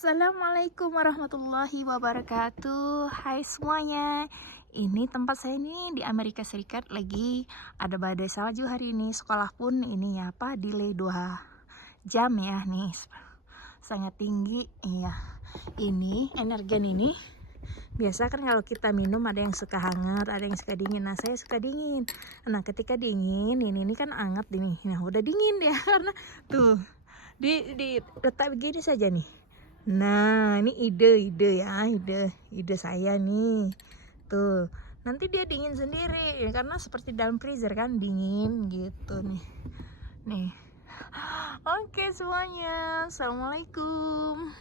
Assalamualaikum warahmatullahi wabarakatuh. Hai semuanya. Ini tempat saya nih di Amerika Serikat, lagi ada badai salju hari ini. Sekolah pun ini ya apa delay 2 jam ya nih. Sangat tinggi. Iya. Ini energen ini biasa kan kalau kita minum ada yang suka hangat, ada yang suka dingin. Nah, saya suka dingin. Nah, ketika dingin ini kan hangat ini. Nah, udah dingin dia karena tuh di letak begini saja nih. Nah, ini ide ya, ide saya nih. Tuh, nanti dia dingin sendiri ya, karena seperti dalam freezer kan dingin gitu nih. Nih. Oke semuanya. Assalamualaikum.